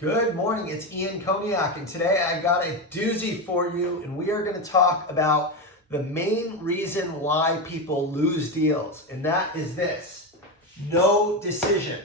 Good morning, it's Ian Koniak, and today I got a doozy for you, and we are going to talk about the main reason why people lose deals, and that is this: no decision.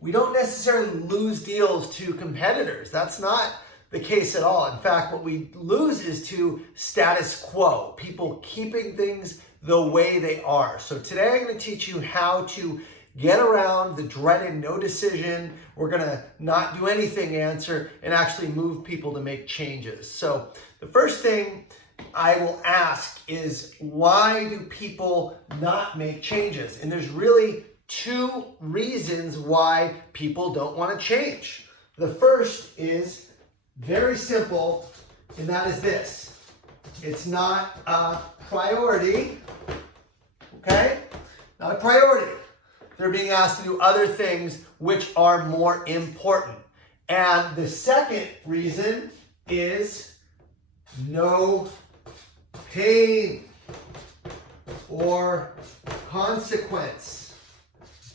We don't necessarily lose deals to competitors. That's not the case at all. In fact, what we lose is to status quo, people keeping things the way they are. So today I'm going to teach you how to get around the dreaded no decision, we're going to not do anything answer, and actually move people to make changes. So the first thing I will ask is, why do people not make changes? And there's really two reasons why people don't want to change. The first is very simple, and that is this: it's not a priority. Okay? Not a priority. They're being asked to do other things which are more important. And the second reason is no pain or consequence.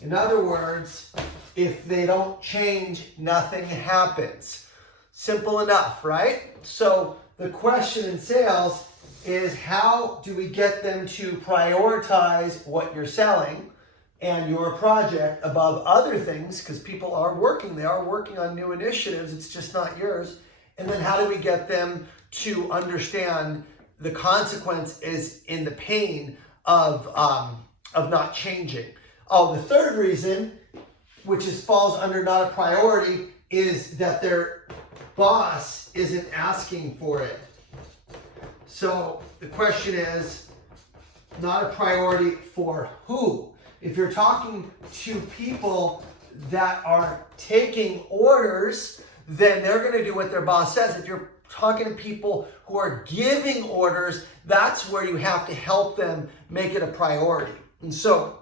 In other words, if they don't change, nothing happens. Simple enough, right? So the question in sales is, how do we get them to prioritize what you're selling and your project above other things? Because people are working, they are working on new initiatives, it's just not yours. And then how do we get them to understand the consequence is in the pain of not changing? Oh, the third reason, which falls under not a priority, is that their boss isn't asking for it. So the question is, not a priority for who? If you're talking to people that are taking orders, then they're going to do what their boss says. If you're talking to people who are giving orders, that's where you have to help them make it a priority. And so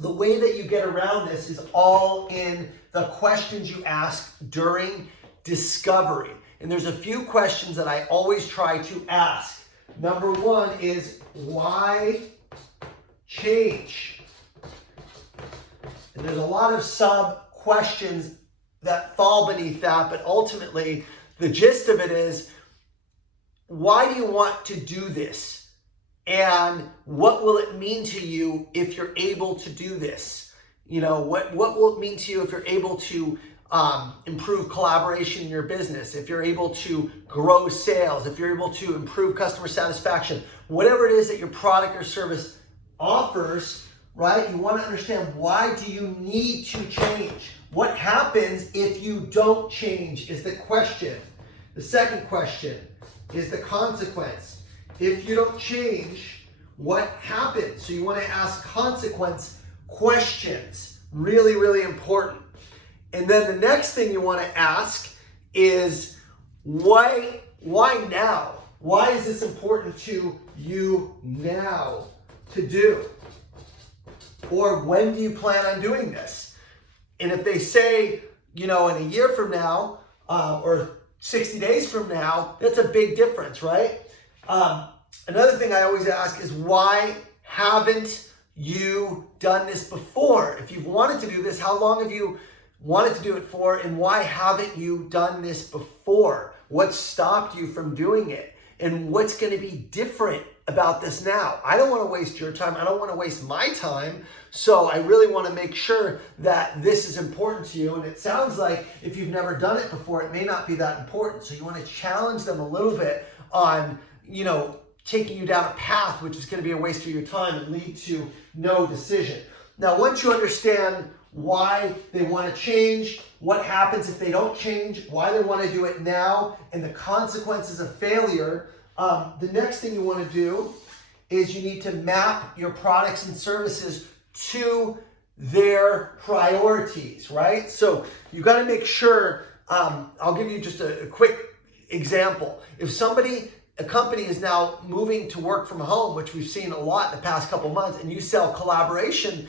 the way that you get around this is all in the questions you ask during discovery. And there's a few questions that I always try to ask. Number one is, why change? And there's a lot of sub-questions that fall beneath that, but ultimately, the gist of it is, why do you want to do this? And what will it mean to you if you're able to do this? You know, what will it mean to you if you're able to improve collaboration in your business, if you're able to grow sales, if you're able to improve customer satisfaction, whatever it is that your product or service offers, right? You want to understand, why do you need to change? What happens if you don't change is the question. The second question is the consequence. If you don't change, what happens? So you want to ask consequence questions. Really, really important. And then the next thing you want to ask is, why now? Why is this important to you now to do? Or when do you plan on doing this? And if they say, in a year from now, or 60 days from now, that's a big difference, right? Another thing I always ask is, why haven't you done this before? If you've wanted to do this, how long have you wanted to do it for, and why haven't you done this before? What stopped you from doing it? And what's going to be different about this now? I don't want to waste your time. I don't want to waste my time. So I really want to make sure that this is important to you. And it sounds like if you've never done it before, it may not be that important. So you want to challenge them a little bit on, taking you down a path which is going to be a waste of your time and lead to no decision. Now, once you understand why they want to change, what happens if they don't change, why they want to do it now, and the consequences of failure, the next thing you want to do is you need to map your products and services to their priorities, right? So you got to make sure, I'll give you just a quick example. If a company is now moving to work from home, which we've seen a lot in the past couple months, and you sell collaboration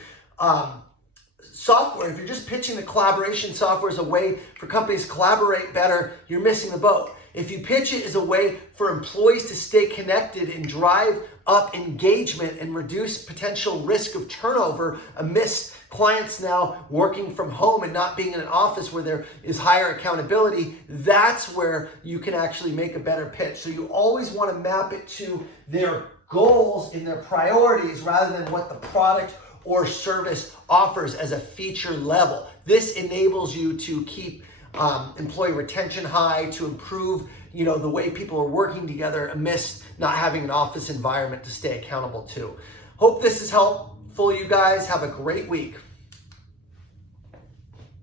software, if you're just pitching the collaboration software as a way for companies to collaborate better, you're missing the boat. If you pitch it as a way for employees to stay connected and drive up engagement and reduce potential risk of turnover amidst clients now working from home and not being in an office where there is higher accountability, that's where you can actually make a better pitch. So you always want to map it to their goals and their priorities rather than what the product or service offers as a feature level. This enables you to keep employee retention high, to improve the way people are working together amidst not having an office environment to stay accountable to. Hope this is helpful, you guys. Have a great week.